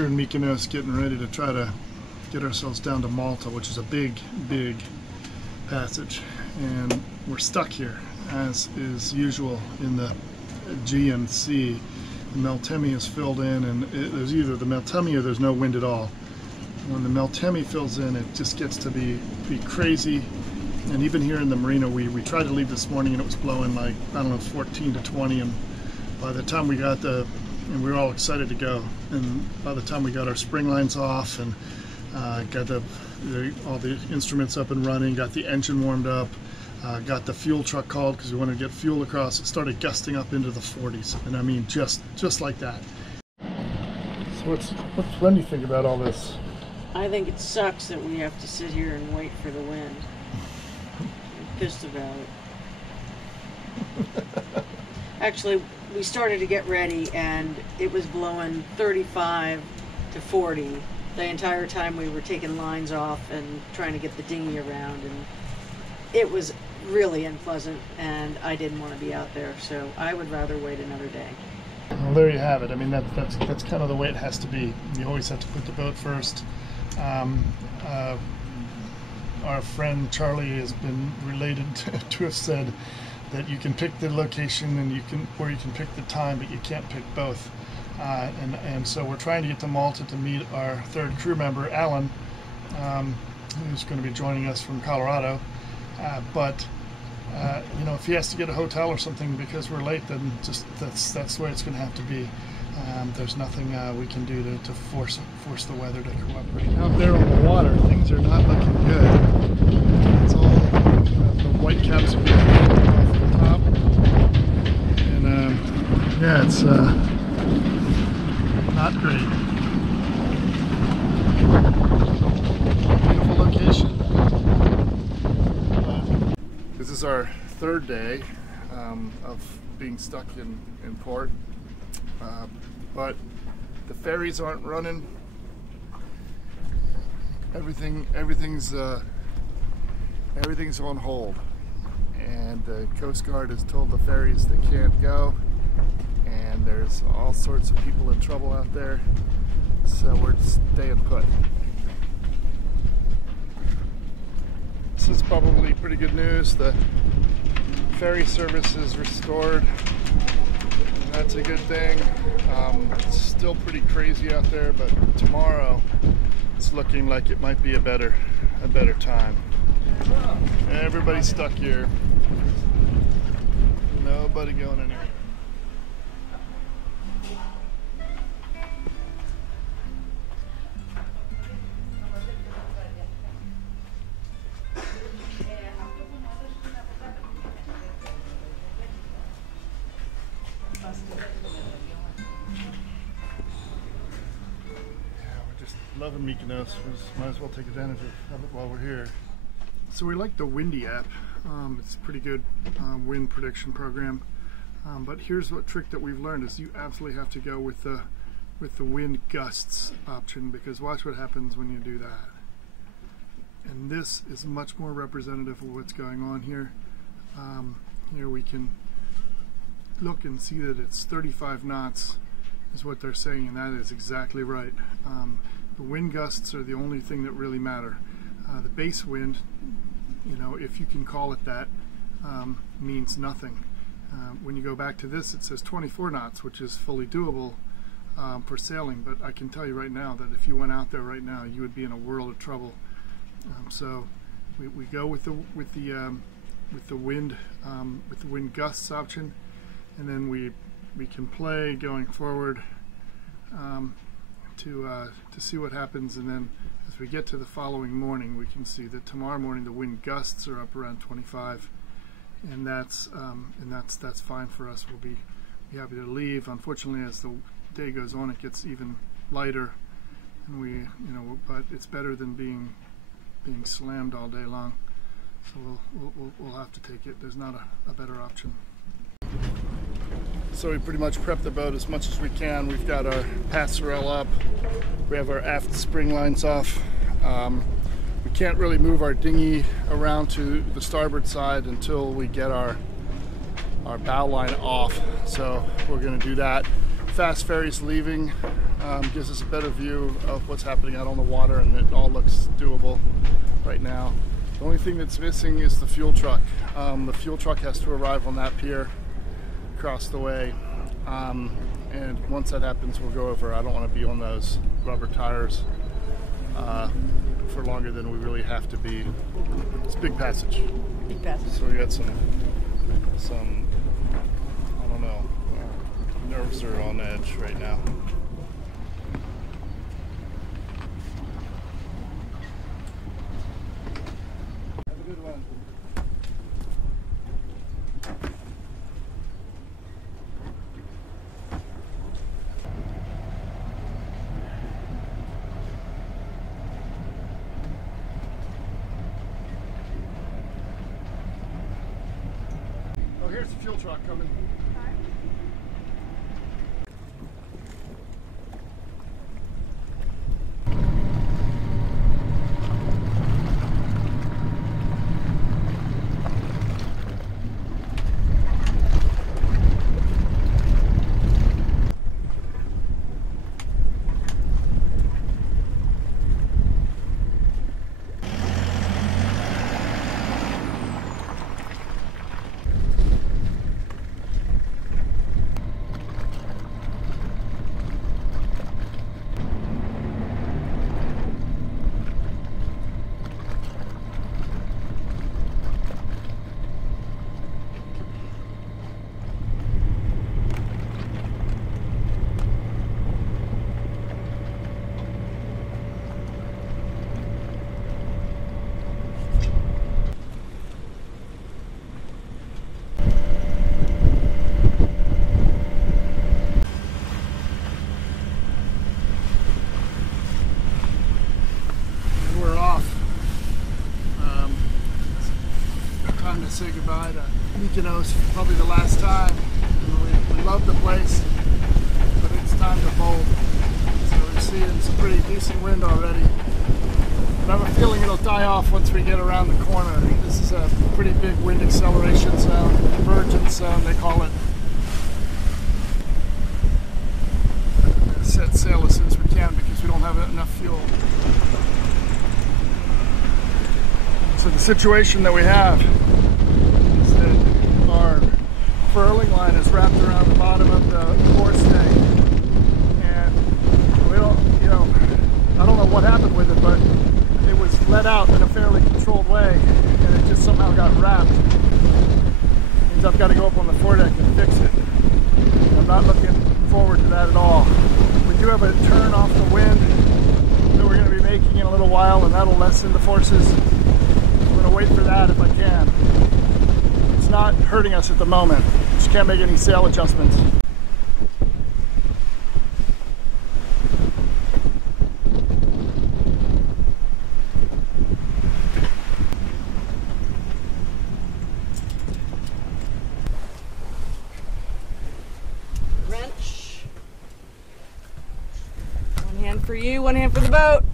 here in Mykonos getting ready to try to get ourselves down to Malta, which is a big passage, and we're stuck here as is usual in the Aegean Sea. The Meltemi is filled in, and there's either the Meltemi or there's no wind at all. When the Meltemi fills in, it just gets to be crazy. And even here in the marina, we tried to leave this morning and it was blowing like, I don't know, 14 to 20, and by the time we got and we were all excited to go, and by the time we got our spring lines off and got all the instruments up and running, got the engine warmed up, got the fuel truck called because we wanted to get fuel across, it started gusting up into the 40s, and I mean just like that. So what do you think about all this? I think it sucks that we have to sit here and wait for the wind. I'm pissed about it. Actually, we started to get ready and it was blowing 35 to 40 the entire time we were taking lines off and trying to get the dinghy around, and it was really unpleasant and I didn't want to be out there, so I would rather wait another day. Well, there you have it. I mean, that's kind of the way it has to be. You always have to put the boat first. Our friend Charlie has been related to have said that you can pick the location and you can pick the time, but you can't pick both. And so we're trying to get to Malta to meet our third crew member, Alan, who's going to be joining us from Colorado. But you know, if he has to get a hotel or something because we're late, then just that's the way it's going to have to be. There's nothing we can do to force the weather to cooperate. Out there on the water, things are not looking good. It's all the white caps are getting off the top, and yeah, it's not great. Beautiful location. This is our third day of being stuck in port. But the ferries aren't running. Everything's on hold, and the Coast Guard has told the ferries they can't go, and there's all sorts of people in trouble out there, so we're staying put. This is probably pretty good news. The ferry service is restored. That's a good thing. It's still pretty crazy out there, but tomorrow it's looking like it might be a better time. Everybody's stuck here. Nobody going anywhere. Loving Mykonos, might as well take advantage of it while we're here. So we like the Windy app. It's a pretty good wind prediction program. But here's what trick that we've learned is you absolutely have to go with the wind gusts option, because watch what happens when you do that. And this is much more representative of what's going on here. Here we can look and see that it's 35 knots is what they're saying, and that is exactly right. The wind gusts are the only thing that really matter. The base wind, you know, if you can call it that, means nothing. When you go back to this, it says 24 knots, which is fully doable for sailing, but I can tell you right now that if you went out there right now, you would be in a world of trouble. So we go with the wind gusts option, and then we can play going forward to see what happens, and then as we get to the following morning, we can see that tomorrow morning the wind gusts are up around 25, and that's fine for us. We'll be happy to leave. Unfortunately, as the day goes on, it gets even lighter, and but it's better than being slammed all day long. So we'll have to take it. There's not a better option. So we pretty much prep the boat as much as we can. We've got our passerelle up. We have our aft spring lines off. We can't really move our dinghy around to the starboard side until we get our bow line off. So we're going to do that. fast ferries leaving gives us a better view of what's happening out on the water, and it all looks doable right now. The only thing that's missing is the fuel truck. The fuel truck has to arrive on that pier across the way, and once that happens we'll go over. I don't want to be on those rubber tires for longer than we really have to be. It's a big passage. Big passage. So we got some I don't know, nerves are on edge right now. Have a good one. Oh, here's the fuel truck coming. Say goodbye to Mykonos, probably the last time. We love the place, but it's time to bolt. So we're seeing some pretty decent wind already. But I have a feeling it'll die off once we get around the corner. This is a pretty big wind acceleration zone, convergence zone they call it. We're gonna set sail as soon as we can because we don't have enough fuel. So the situation that we have, our furling line is wrapped around the bottom of the forestay, and we don't, I don't know what happened with it, but it was let out in a fairly controlled way, and it just somehow got wrapped. It means I've got to go up on the foredeck and fix it. I'm not looking forward to that at all. We do have a turn off the wind that we're going to be making in a little while, and that'll lessen the forces. I'm going to wait for that if I can. Not hurting us at the moment. Just can't make any sail adjustments. Wrench. One hand for you, one hand for the boat.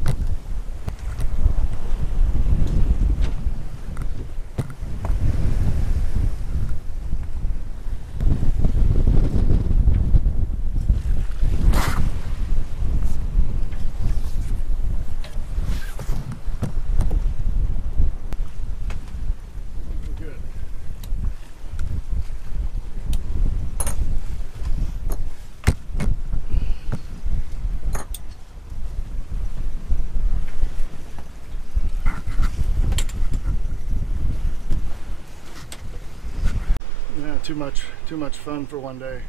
Too much fun for one day.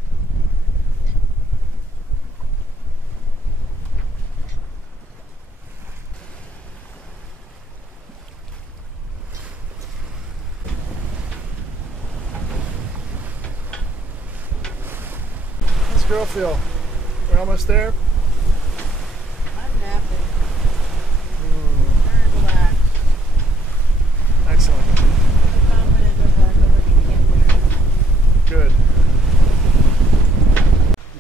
How's the girl feel? We're almost there? I'm napping. Very relaxed. Excellent. I'm confident of our ability to get there. Good.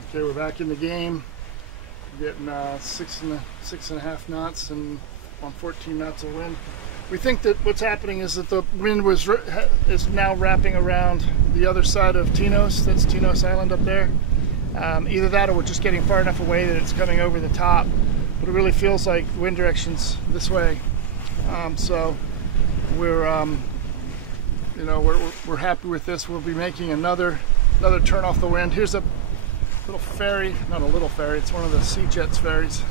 Okay, we're back in the game. We're getting 6.5 knots and on 14 knots of wind. We think that what's happening is that the wind is now wrapping around the other side of Tinos. That's Tinos Island up there. Either that or we're just getting far enough away that it's coming over the top, but it really feels like the wind direction's this way. So we're you know, we're happy with this. We'll be making another turn off the wind. Here's a little ferry, not a little ferry, it's one of the Sea Jets ferries,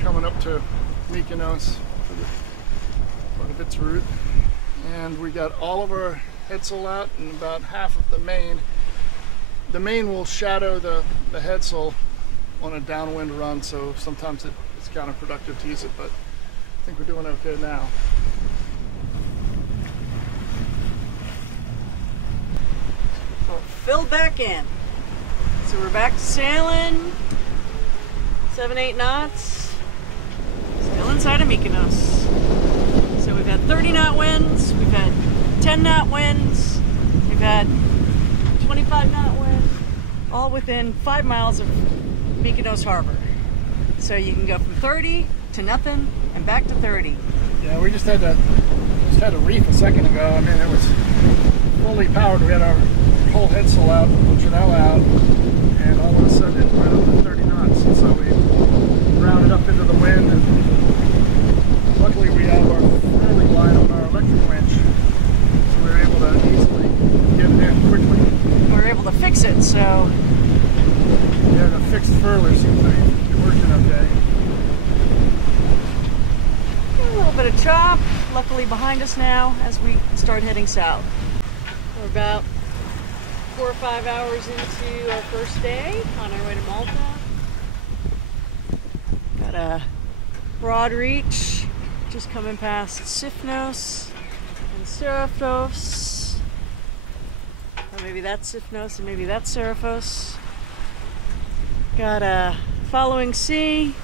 coming up to Mykonos for part of its route. And we got all of our headsail out and about half of the main. The main will shadow the headsail on a downwind run, so sometimes it's counterproductive to use it, but I think we're doing okay now. Well, filled back in. So we're back to sailing. 7-8 knots. Still inside of Mykonos. So we've had 30 knot winds, we've had 10 knot winds, we've had 25 knot winds, all within 5 miles of Mykonos Harbor. So you can go from 30 to nothing and back to 30. Yeah, we just had a reef a second ago. I mean, it was fully powered. We had our whole headsail out, Chanel out, and all of a sudden it went up to 30 knots. And so we rounded up into the wind, and luckily we have our furling line on our electric winch, so we were able to easily get it in quickly. We were able to fix it, so yeah, the fixed furler seems to be working okay. a little bit of chop, luckily behind us now as we start heading south. We're about 4 or 5 hours into our first day on our way to Malta. Got a broad reach, just coming past Sifnos and Seraphos. Or maybe that's Sifnos and maybe that's Seraphos. Got a following sea.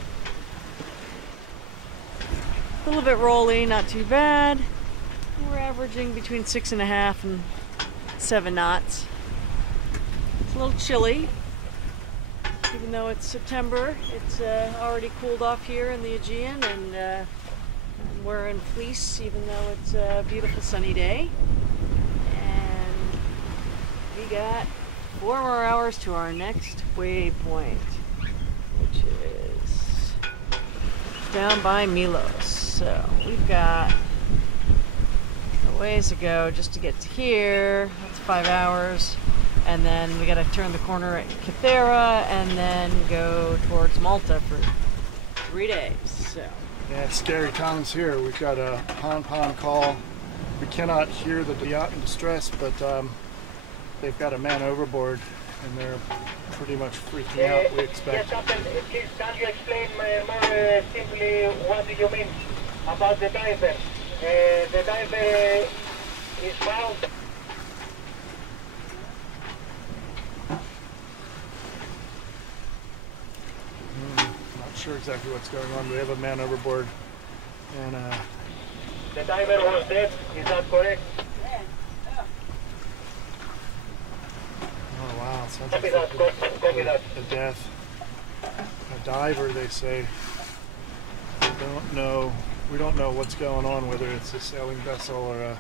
A little bit rolly, not too bad. We're averaging between 6.5 and 7 knots. It's a little chilly, even though it's September. It's already cooled off here in the Aegean, and we're in fleece, even though it's a beautiful sunny day. And we got 4 more hours to our next waypoint, which is down by Milos. So we've got a ways to go just to get to here. That's 5 hours. And then we got to turn the corner at Kythera and then go towards Malta for 3 days. So yeah, it's scary times here. We've got a pon call. We cannot hear the yacht in distress, but they've got a man overboard and they're pretty much freaking out, we expect. Yes, Captain, can you explain more simply what do you mean about the diver? The diver is found. Not sure exactly what's going on. We have a man overboard, and the diver was dead. Is that correct? oh wow, it sounds Copy like that. Copy that. a death. A diver, they say. We don't know what's going on, whether it's a sailing vessel or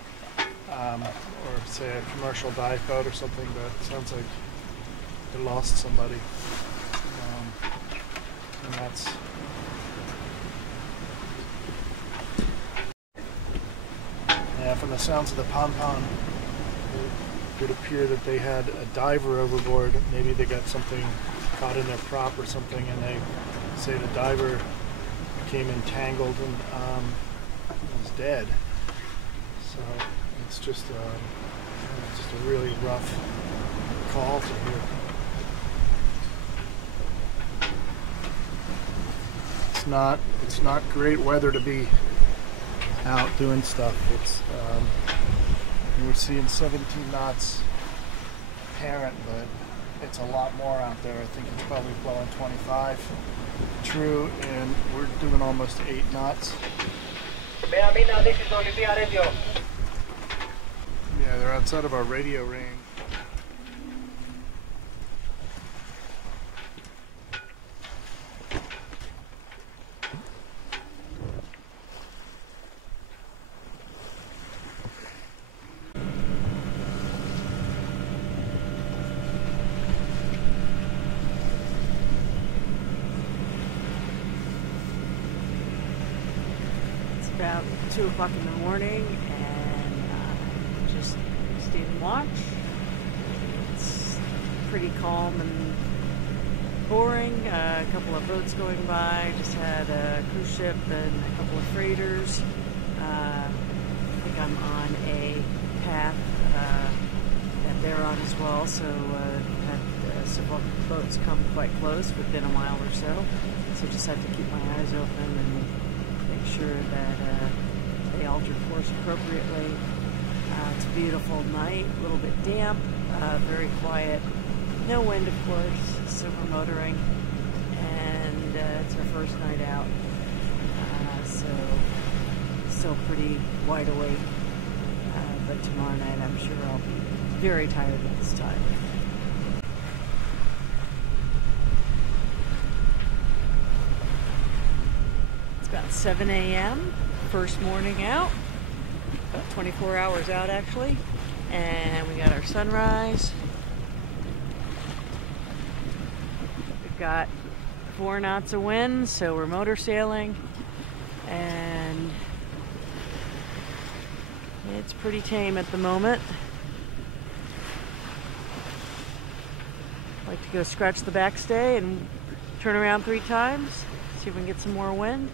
or say a commercial dive boat or something, but it sounds like they lost somebody. And that's yeah, from the sounds of the pon, it would appear that they had a diver overboard. Maybe they got something caught in their prop or something, and they say the diver became entangled and was dead. So it's just a really rough call to hear. It's not great weather to be out doing stuff. It's we're seeing 17 knots apparent, but it's a lot more out there. I think it's probably blowing 25 true, and we're doing almost 8 knots. This is Olympia Radio. Yeah, they're outside of our radio range. 2 o'clock in the morning and just stayed and watched. It's pretty calm and boring. A couple of boats going by. Just had a cruise ship and a couple of freighters. I think I'm on a path that they're on as well, so had several boats come quite close, within a mile or so. So just had to keep my eyes open and make sure that they altered course appropriately. It's a beautiful night, a little bit damp, very quiet. No wind, of course, so we're motoring, and it's our first night out, so still pretty wide awake, but tomorrow night I'm sure I'll be very tired at this time. It's about 7 a.m., first morning out, about 24 hours out actually, and we got our sunrise. Got 4 knots of wind, so we're motor sailing, and it's pretty tame at the moment. Like to go scratch the backstay and turn around 3 times, see if we can get some more wind.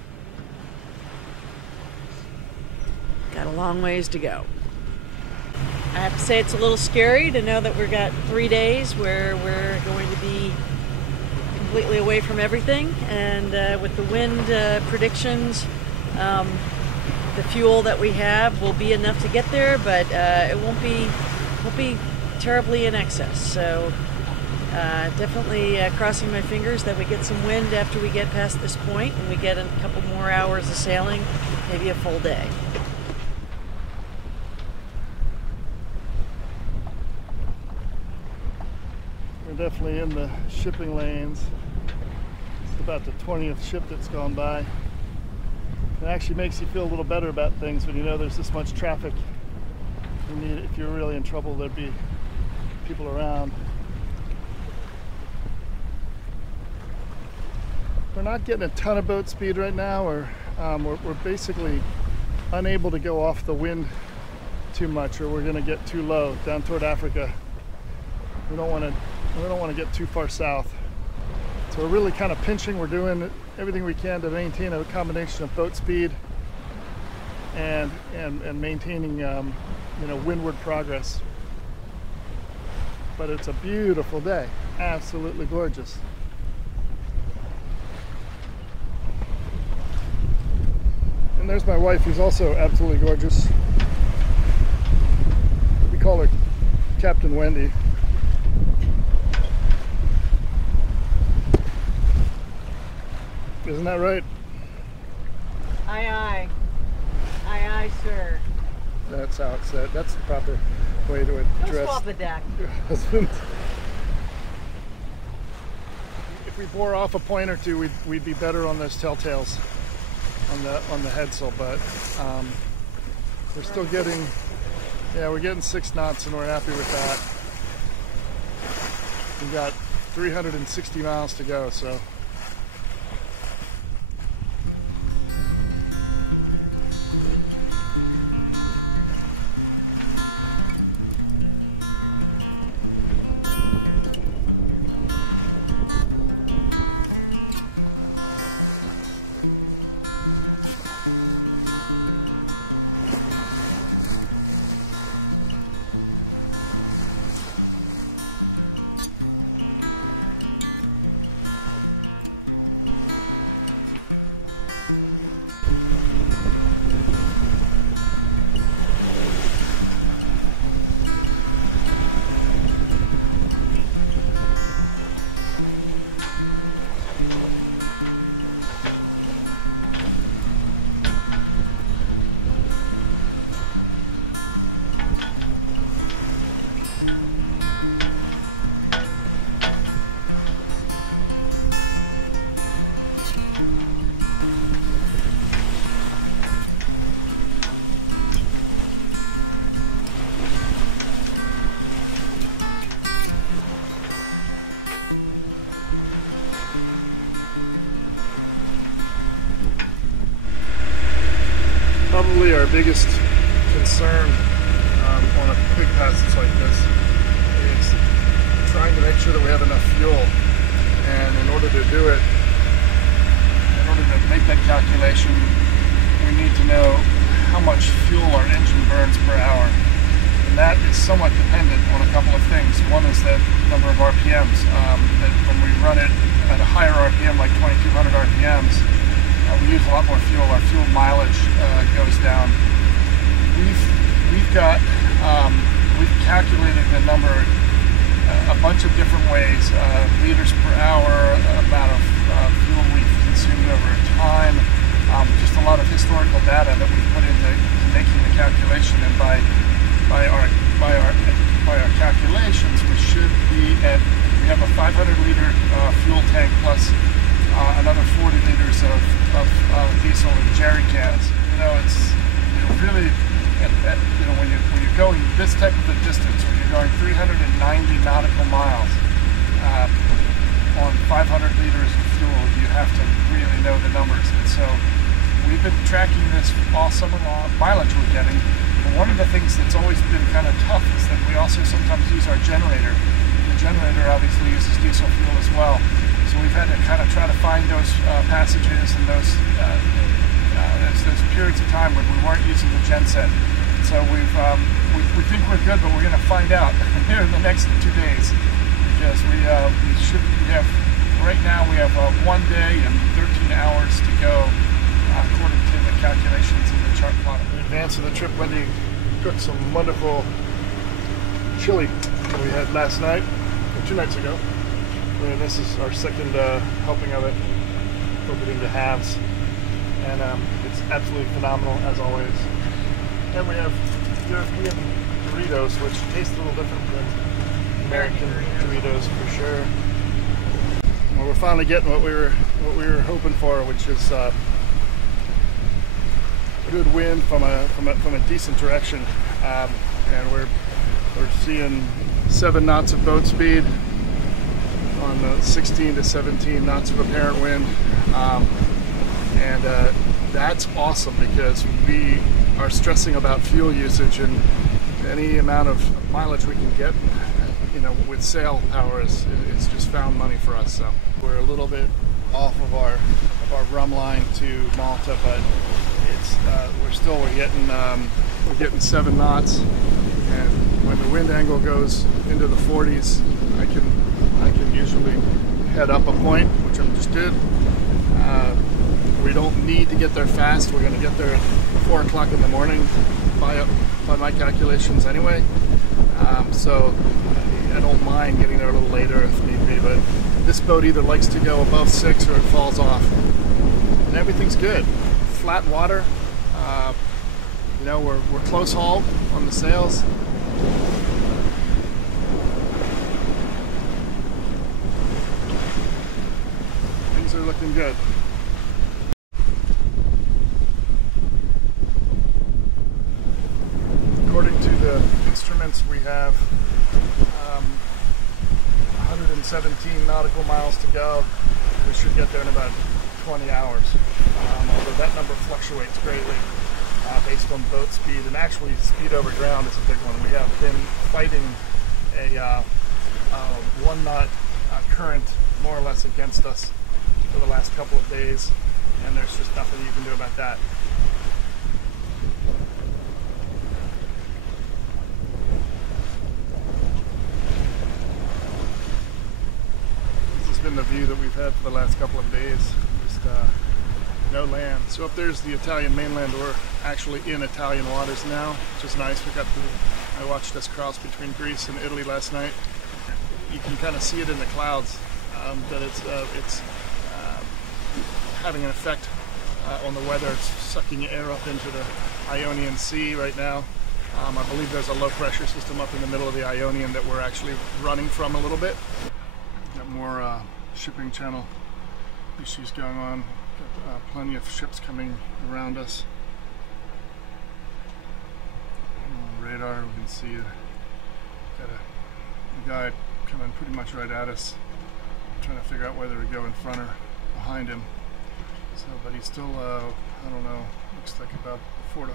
Got a long ways to go. I have to say it's a little scary to know that we've got 3 days where we're going to be completely away from everything, and with the wind predictions, the fuel that we have will be enough to get there, but it won't be terribly in excess. So definitely crossing my fingers that we get some wind after we get past this point, and we get a couple more hours of sailing, maybe a full day. We're definitely in the shipping lanes. It's about the 20th ship that's gone by. It actually makes you feel a little better about things when you know there's this much traffic. If you're really in trouble, there'd be people around. We're not getting a ton of boat speed right now. We're basically unable to go off the wind too much, or we're going to get too low down toward Africa. We don't want to get too far south. So we're really kind of pinching. We're doing everything we can to maintain a combination of boat speed and maintaining windward progress. But it's a beautiful day, absolutely gorgeous. And there's my wife, who's also absolutely gorgeous. We call her Captain Wendy. Isn't that right? Aye, aye. Aye, aye, sir. That's how it's said. That's the proper way to address Don't swap the deck. your husband. If we bore off a point or two, we'd be better on those telltales on the headsail, but we're still getting, we're getting 6 knots, and we're happy with that. We've got 360 miles to go, so. probably our biggest concern on a big passage like this is trying to make sure that we have enough fuel. And in order to do it, in order to make that calculation, we need to know how much fuel our engine burns per hour. And that is somewhat dependent on a couple of things. One is the number of RPMs. That when we run it at a higher RPM, like 2200 RPMs, we use a lot more fuel. Our fuel mileage goes down. We've calculated the number a bunch of different ways, liters per hour, amount of fuel we've consumed over time, just a lot of historical data that we put into making the calculation. And by our calculations, we should be at, we have a 500 liter fuel tank plus another 40 liters of diesel in jerry cans. You know, it's really, when you're going this type of a distance, when you're going 390 nautical miles on 500 liters of fuel, you have to really know the numbers. And so we've been tracking this all summer long, mileage we're getting. But one of the things that's always been kind of tough is that we also sometimes use our generator. The generator obviously uses diesel fuel as well. So we've had to kind of try to find those passages and those periods of time when we weren't using the genset. So we think we're good, but we're going to find out here in the next 2 days, because right now we have 1 day and 13 hours to go according to the calculations in the chart plot. In advance of the trip, Wendy cooked some wonderful chili that we had last night, or 2 nights ago. And this is our second helping of it. Broke it into halves, and it's absolutely phenomenal as always. And we have European Doritos, which taste a little different than American Doritos for sure. Well, we're finally getting what we were hoping for, which is a good wind from a decent direction, and we're seeing 7 knots of boat speed on 16 to 17 knots of apparent wind, and that's awesome, because we are stressing about fuel usage, and any amount of mileage we can get, with sail power is just found money for us. So we're a little bit off of our rum line to Malta, but it's we're getting 7 knots, and when the wind angle goes into the 40s, I can usually head up a point, which I just did. We don't need to get there fast. We're going to get there at 4 o'clock in the morning by my calculations anyway. So I don't mind getting there a little later if need be, but this boat either likes to go above 6 or it falls off. And everything's good. Flat water. We're close haul on the sails. Things are looking good. According to the instruments, we have 117 nautical miles to go. We should get there in about 20 hours. Although that number fluctuates greatly based on boat speed, and actually speed over ground is a big one. We have been fighting a 1 knot current more or less against us for the last couple of days, and there's just nothing you can do about that. This has been the view that we've had for the last couple of days. Just no land. So up there's the Italian mainland. We're actually in Italian waters now, which is nice. I watched us cross between Greece and Italy last night. You can kind of see it in the clouds that it's having an effect on the weather. It's sucking air up into the Aegean Sea right now. I believe there's a low pressure system up in the middle of the Ionian that we're actually running from a little bit. Got more shipping channel issues going on. Got plenty of ships coming around us. On the radar we can see got a guy coming pretty much right at us, trying to figure out whether to go in front or behind him. So, but he's still, I don't know, Looks like about 4 to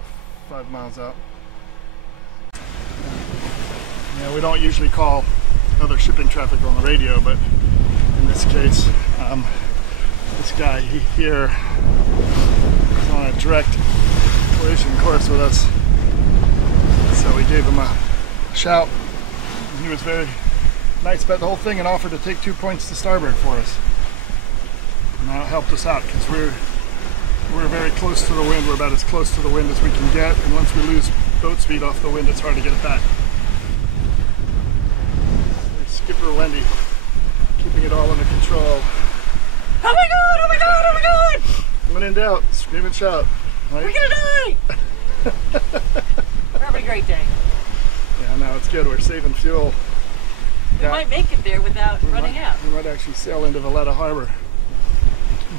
5 miles out. Yeah, we don't usually call other shipping traffic on the radio, but in this case, this guy here is on a direct collision course with us. So we gave him a shout. He was very nice about the whole thing and offered to take 2 points to starboard for us. And that helped us out because we're very close to the wind. We're about as close to the wind as we can get, and once we lose boat speed off the wind, it's hard to get it back. Skipper Wendy keeping it all under control. Oh my god! Oh my god! Oh my god! When in doubt, scream and shout. Right? We're gonna die! We're having a great day. Yeah, no, it's good. We're saving fuel. We might make it there without running out. We might actually sail into Valletta Harbor.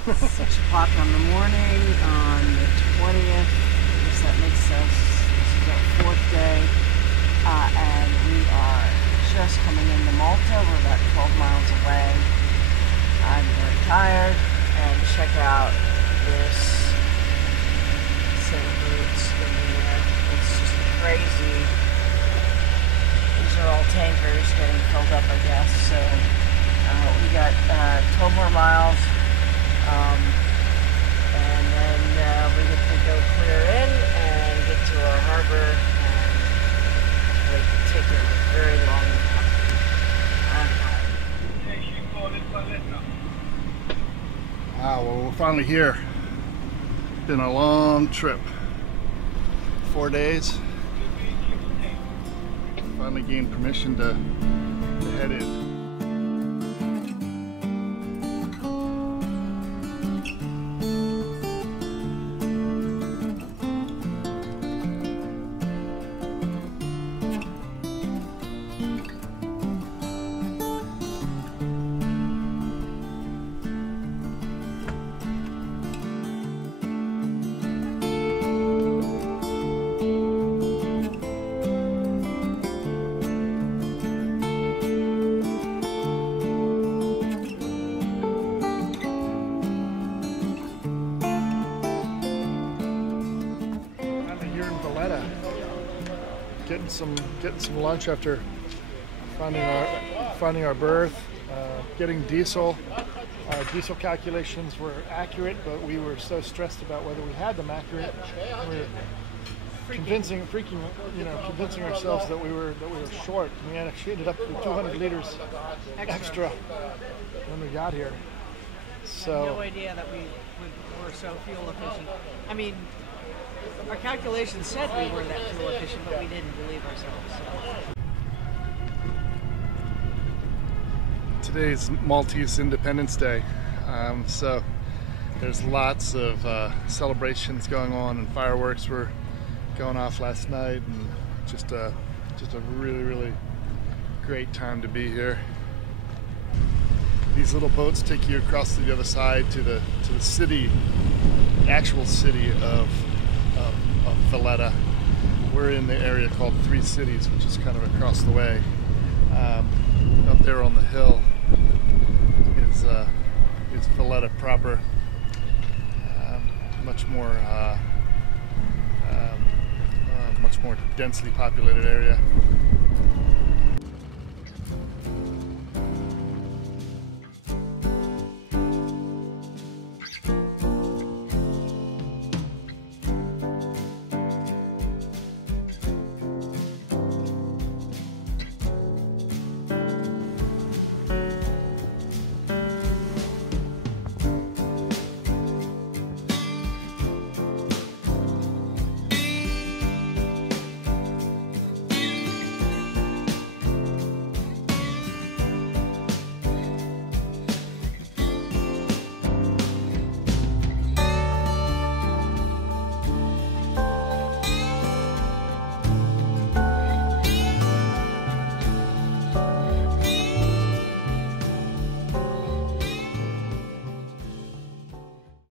6 o'clock in the morning on the 20th. I guess that makes sense. This is our 4th day. And we are just coming into Malta. We're about 12 miles away. I'm very tired. And check out this set of boots in there. It's just crazy. These are all tankers getting filled up, I guess. So we got 12 more miles. And then we get to go clear in and get to our harbor and we can take a very long Wow, well, we're finally here. Been a long trip. 4 days. Finally gained permission to head in. Getting some lunch after finding our berth, getting diesel. Diesel calculations were accurate, but we were so stressed about whether we had them accurate. We were convincing ourselves that we were short. We actually ended up with 200 liters extra when we got here. So I had no idea that we were so fuel efficient. I mean, our calculations said we were that fuel efficient, but we didn't believe ourselves. So. Today's Maltese Independence Day, so there's lots of celebrations going on, and fireworks were going off last night, and just a really great time to be here. These little boats take you across to the other side to the city, actual city of Valletta. We're in the area called Three Cities, which is kind of across the way. Up there on the hill is Valletta proper. Much more densely populated area.